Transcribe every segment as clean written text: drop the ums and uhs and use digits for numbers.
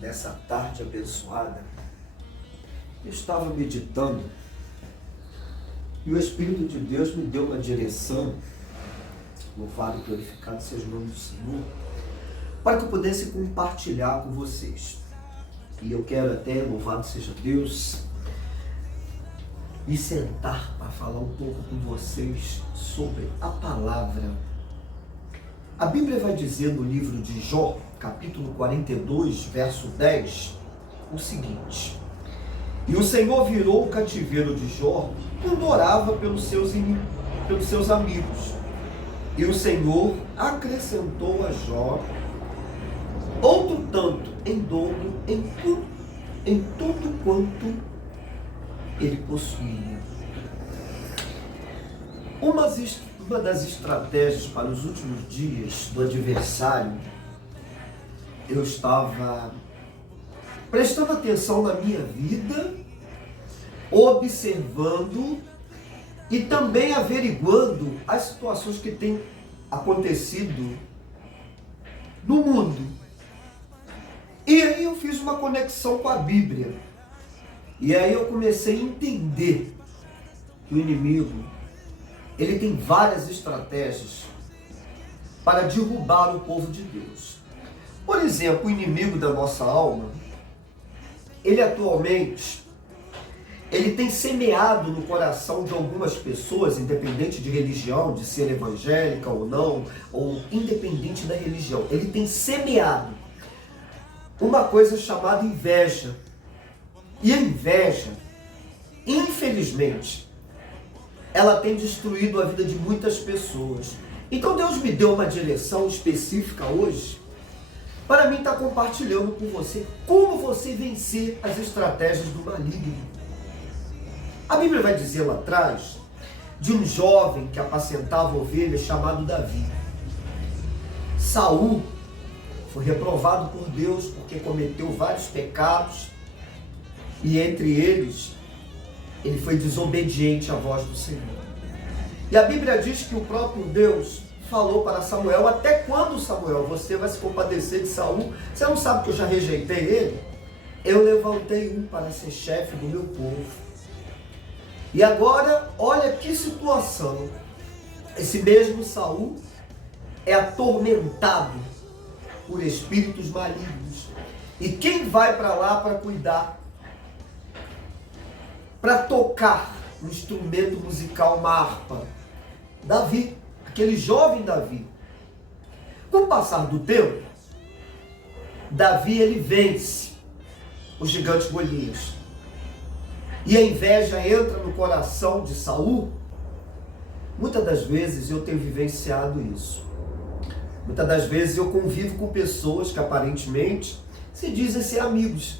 nessa tarde abençoada, eu estava meditando e o Espírito de Deus me deu uma direção, louvado e glorificado seja o nome do Senhor, para que eu pudesse compartilhar com vocês. E eu quero até, louvado seja Deus, me sentar para falar um pouco com vocês sobre a palavra. A Bíblia vai dizer no livro de Jó, capítulo 42, verso 10, o seguinte: E o Senhor virou o cativeiro de Jó quando orava pelos seus amigos. E o Senhor acrescentou a Jó outro tanto em dobro em tudo quanto ele possuía. Uma das estratégias para os últimos dias do adversário, eu estava prestando atenção na minha vida, observando e também averiguando as situações que têm acontecido no mundo. E aí eu fiz uma conexão com a Bíblia. E aí eu comecei a entender que o inimigo, ele tem várias estratégias para derrubar o povo de Deus. Por exemplo, o inimigo da nossa alma, ele atualmente, ele tem semeado no coração de algumas pessoas, independente de religião, de ser evangélica ou não, ou independente da religião, ele tem semeado uma coisa chamada inveja. E a inveja, infelizmente, ela tem destruído a vida de muitas pessoas. Então Deus me deu uma direção específica hoje para mim estar compartilhando com você como você vencer as estratégias do maligno. A Bíblia vai dizer lá atrás de um jovem que apacentava ovelhas chamado Davi. Saul foi reprovado por Deus porque cometeu vários pecados e entre eles ele foi desobediente à voz do Senhor. E a Bíblia diz que o próprio Deus falou para Samuel: até quando, Samuel, você vai se compadecer de Saul? Você não sabe que eu já rejeitei ele? Eu levantei um para ser chefe do meu povo. E agora, olha que situação. Esse mesmo Saul é atormentado por espíritos malignos. E quem vai para lá para cuidar? Para tocar um instrumento musical, uma harpa? Davi, aquele jovem Davi. Com o passar do tempo, Davi ele vence o gigante Golias. E a inveja entra no coração de Saul. Muitas das vezes eu tenho vivenciado isso. Muitas das vezes eu convivo com pessoas que aparentemente se dizem ser amigos,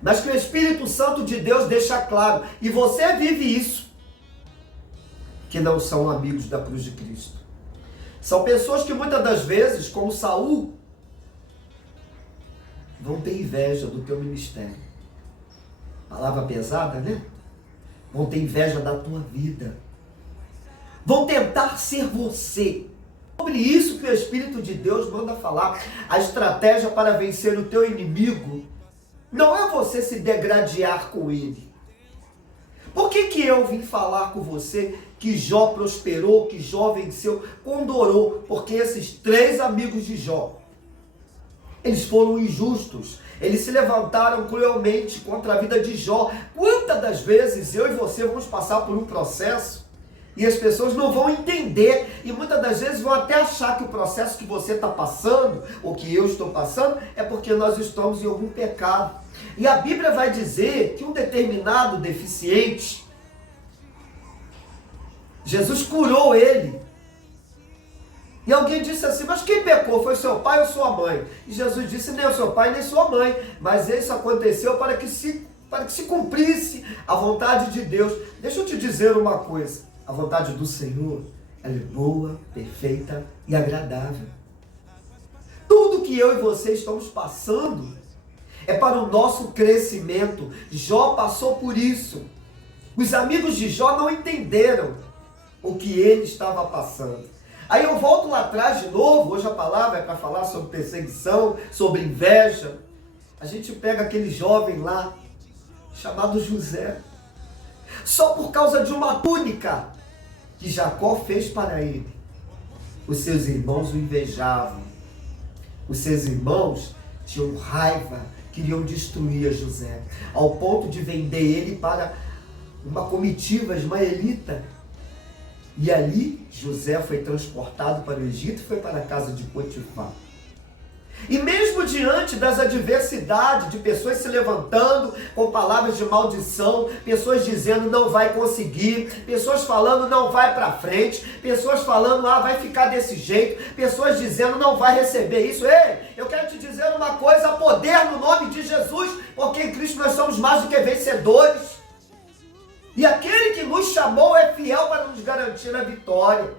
mas que o Espírito Santo de Deus deixa claro, e você vive isso, que não são amigos da cruz de Cristo. São pessoas que muitas das vezes, como Saul, vão ter inveja do teu ministério. Palavra pesada, né? Vão ter inveja da tua vida. Vão tentar ser você. Sobre isso que o Espírito de Deus manda falar. A estratégia para vencer o teu inimigo não é você se degradar com ele. Por que eu vim falar com você que Jó prosperou, que Jó venceu, quando orou? Porque esses 3 amigos de Jó, eles foram injustos. Eles se levantaram cruelmente contra a vida de Jó. Quantas das vezes eu e você vamos passar por um processo e as pessoas não vão entender, e muitas das vezes vão até achar que o processo que você está passando, ou que eu estou passando, é porque nós estamos em algum pecado. E a Bíblia vai dizer que um determinado deficiente, Jesus curou ele. E alguém disse assim: mas quem pecou? Foi seu pai ou sua mãe? E Jesus disse: nem o seu pai nem sua mãe, mas isso aconteceu para que se cumprisse a vontade de Deus. Deixa eu te dizer uma coisa: a vontade do Senhor, ela é boa, perfeita e agradável. Tudo que eu e você estamos passando é para o nosso crescimento. Jó passou por isso. Os amigos de Jó não entenderam o que ele estava passando. Aí eu volto lá atrás de novo. Hoje a palavra é para falar sobre perseguição, sobre inveja. A gente pega aquele jovem lá, chamado José, só por causa de uma túnica que Jacó fez para ele. Os seus irmãos o invejavam. Os seus irmãos tinham raiva, queriam destruir José, ao ponto de vender ele para uma comitiva ismaelita. E ali José foi transportado para o Egito e foi para a casa de Potifar. E mesmo diante das adversidades, de pessoas se levantando com palavras de maldição, pessoas dizendo não vai conseguir, pessoas falando não vai para frente, pessoas falando vai ficar desse jeito, pessoas dizendo não vai receber isso. Ei, eu quero te dizer uma coisa: poder no nome de Jesus, porque em Cristo nós somos mais do que vencedores. E aquele que nos chamou é fiel para nos garantir a vitória.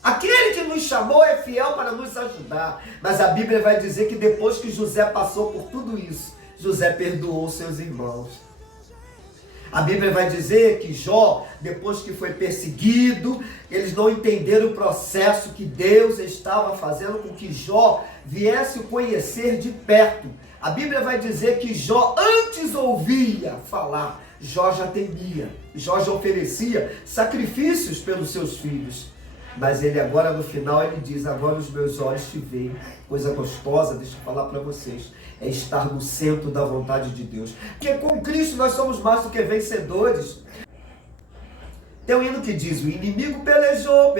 Aquele que nos chamou é fiel para nos ajudar. Mas a Bíblia vai dizer que depois que José passou por tudo isso, José perdoou seus irmãos. A Bíblia vai dizer que Jó, depois que foi perseguido, eles não entenderam o processo que Deus estava fazendo com que Jó viesse o conhecer de perto. A Bíblia vai dizer que Jó antes ouvia falar, Jó já temia, Jó já oferecia sacrifícios pelos seus filhos. Mas ele agora no final ele diz: agora os meus olhos te veem. Coisa gostosa, deixa eu falar para vocês, é estar no centro da vontade de Deus. Porque com Cristo nós somos mais do que vencedores. Tem um hino que diz: o inimigo pelejou,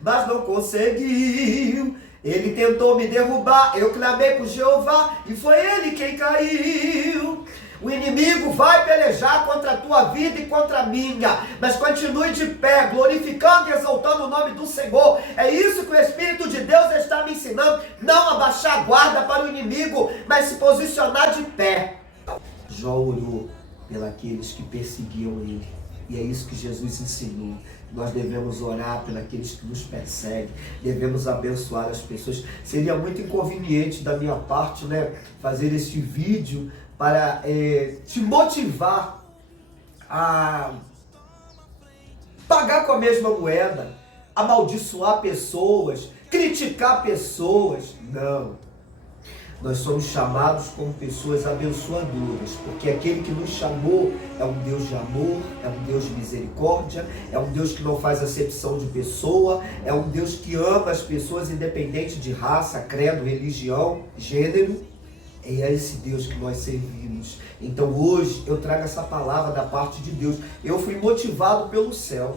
mas não conseguiu. Ele tentou me derrubar, eu clamei por Jeová e foi ele quem caiu. O inimigo vai pelejar contra a tua vida e contra a minha, mas continue de pé, glorificando e exaltando o nome do Senhor. É isso que o Espírito de Deus está me ensinando: não abaixar a guarda para o inimigo, mas se posicionar de pé. Jó orou pelos que perseguiam ele, e é isso que Jesus ensinou. Nós devemos orar pelos que nos perseguem, devemos abençoar as pessoas. Seria muito inconveniente da minha parte, fazer este vídeo para te motivar a pagar com a mesma moeda, amaldiçoar pessoas, criticar pessoas. Não. Nós somos chamados como pessoas abençoadoras, porque aquele que nos chamou é um Deus de amor, é um Deus de misericórdia, é um Deus que não faz acepção de pessoa, é um Deus que ama as pessoas independente de raça, credo, religião, gênero. É esse Deus que nós servimos. Então hoje eu trago essa palavra da parte de Deus. Eu fui motivado pelo céu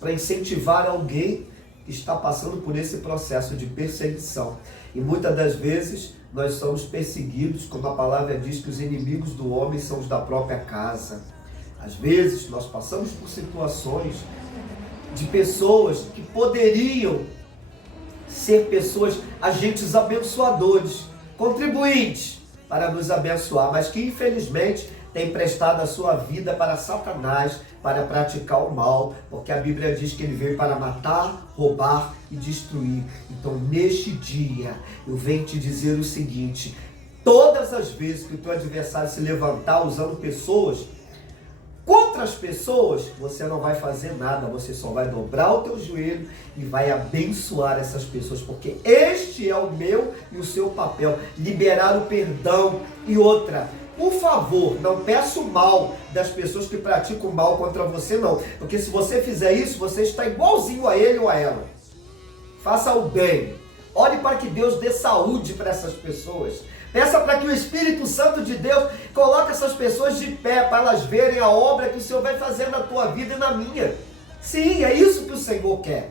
para incentivar alguém que está passando por esse processo de perseguição. E muitas das vezes nós somos perseguidos, como a palavra diz, que os inimigos do homem são os da própria casa. Às vezes nós passamos por situações de pessoas que poderiam ser pessoas, agentes abençoadores, contribuintes para nos abençoar, mas que infelizmente tem prestado a sua vida para Satanás, para praticar o mal, porque a Bíblia diz que ele veio para matar, roubar e destruir. Então neste dia eu venho te dizer o seguinte: todas as vezes que o teu adversário se levantar usando pessoas contra as pessoas, você não vai fazer nada, você só vai dobrar o teu joelho e vai abençoar essas pessoas, porque este é o meu e o seu papel, liberar o perdão. E outra, por favor, não peça o mal das pessoas que praticam mal contra você, não, porque se você fizer isso, você está igualzinho a ele ou a ela. Faça o bem, ore para que Deus dê saúde para essas pessoas. Peça para que o Espírito Santo de Deus coloque essas pessoas de pé, para elas verem a obra que o Senhor vai fazer na tua vida e na minha. Sim, é isso que o Senhor quer.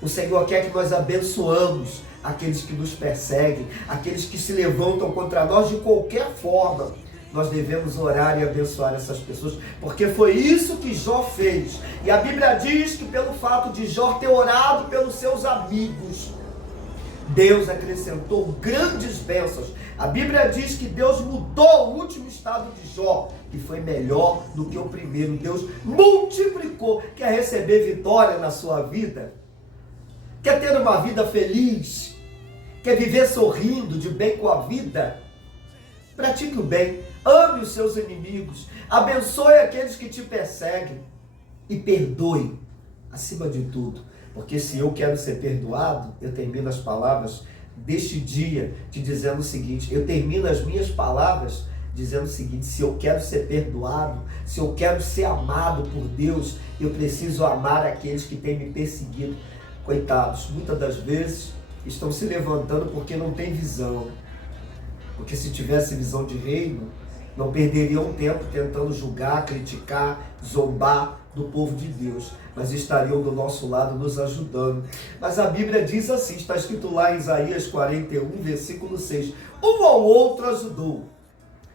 O Senhor quer que nós abençoamos aqueles que nos perseguem, aqueles que se levantam contra nós de qualquer forma. Nós devemos orar e abençoar essas pessoas, porque foi isso que Jó fez. E a Bíblia diz que pelo fato de Jó ter orado pelos seus amigos, Deus acrescentou grandes bênçãos. A Bíblia diz que Deus mudou o último estado de Jó, que foi melhor do que o primeiro. Deus multiplicou. Quer receber vitória na sua vida? Quer ter uma vida feliz? Quer viver sorrindo, de bem com a vida? Pratique o bem, ame os seus inimigos, abençoe aqueles que te perseguem e perdoe, acima de tudo. Porque se eu quero ser perdoado, eu termino as palavras deste dia te dizendo o seguinte, eu termino as minhas palavras dizendo o seguinte, se eu quero ser perdoado, se eu quero ser amado por Deus, eu preciso amar aqueles que têm me perseguido. Coitados, muitas das vezes estão se levantando porque não tem visão. Porque se tivesse visão de reino, não perderiam tempo tentando julgar, criticar, zombar do povo de Deus, mas estariam do nosso lado nos ajudando. Mas a Bíblia diz assim, está escrito lá em Isaías 41, versículo 6, um ao outro ajudou,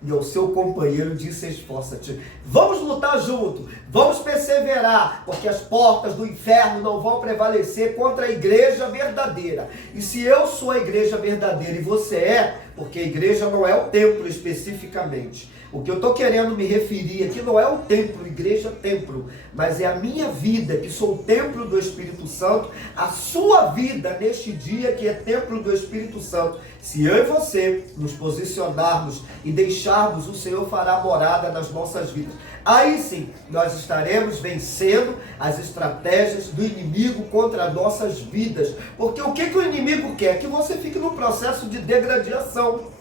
e ao seu companheiro disse, esforça-te, vamos lutar junto, vamos perseverar, porque as portas do inferno não vão prevalecer contra a igreja verdadeira. E se eu sou a igreja verdadeira e você é, porque a igreja não é o templo especificamente, o que eu estou querendo me referir aqui não é o templo, igreja templo, mas é a minha vida, que sou o templo do Espírito Santo, a sua vida neste dia que é templo do Espírito Santo. Se eu e você nos posicionarmos e deixarmos, o Senhor fará morada nas nossas vidas. Aí sim, nós estaremos vencendo as estratégias do inimigo contra as nossas vidas. Porque o que o inimigo quer? Que você fique no processo de degradação.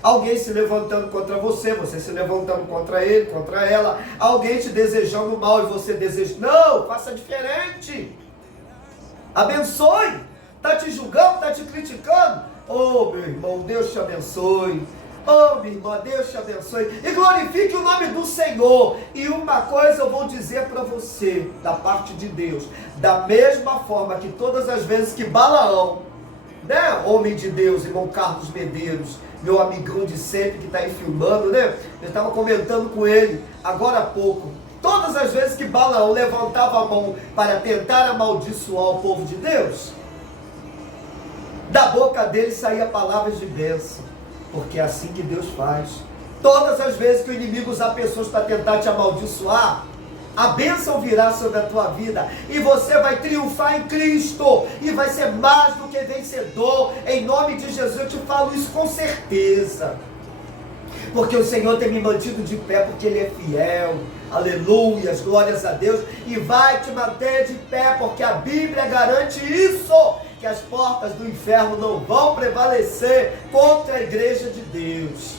Alguém se levantando contra você, você se levantando contra ele, contra ela. Alguém te desejando mal e você deseja. Não, faça diferente. Abençoe. Está te julgando, está te criticando. Oh, meu irmão, Deus te abençoe. Oh, minha irmã, Deus te abençoe. E glorifique o nome do Senhor. E uma coisa eu vou dizer para você, da parte de Deus. Da mesma forma que todas as vezes que Balaão, né, homem de Deus, irmão Carlos Medeiros, meu amigão de sempre que está aí filmando, né? Eu estava comentando com ele agora há pouco. Todas as vezes que Balaão levantava a mão para tentar amaldiçoar o povo de Deus, da boca dele saía palavras de bênção, porque é assim que Deus faz. Todas as vezes que o inimigo usa pessoas para tentar te amaldiçoar, a bênção virá sobre a tua vida e você vai triunfar em Cristo e vai ser mais do que vencedor. Em nome de Jesus eu te falo isso com certeza, porque o Senhor tem me mantido de pé, porque Ele é fiel. Aleluias, glórias a Deus. E vai te manter de pé, porque a Bíblia garante isso, que as portas do inferno não vão prevalecer contra a igreja de Deus.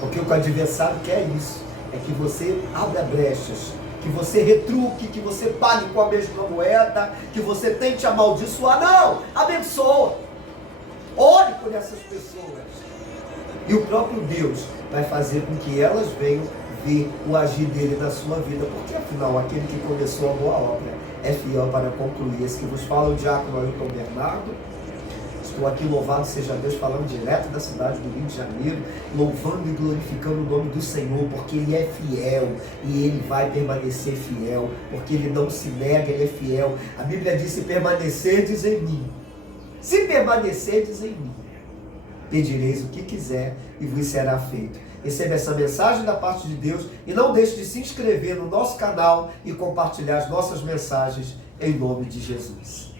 Porque o adversário quer isso, é que você abra brechas, que você retruque, que você pague com a mesma moeda, que você tente amaldiçoar. Não, abençoa. Ore por essas pessoas. E o próprio Deus vai fazer com que elas venham ver o agir dele na sua vida, porque afinal aquele que começou a boa obra é fiel para concluir. Esse que vos fala o diácono Ailton Bernardo. Estou aqui, louvado seja Deus, falando direto da cidade do Rio de Janeiro, louvando e glorificando o nome do Senhor, porque Ele é fiel e Ele vai permanecer fiel, porque Ele não se nega, Ele é fiel. A Bíblia diz, se permanecerdes em mim, se permanecerdes em mim, pedireis o que quiser e vos será feito. Receba essa mensagem da parte de Deus e não deixe de se inscrever no nosso canal e compartilhar as nossas mensagens em nome de Jesus.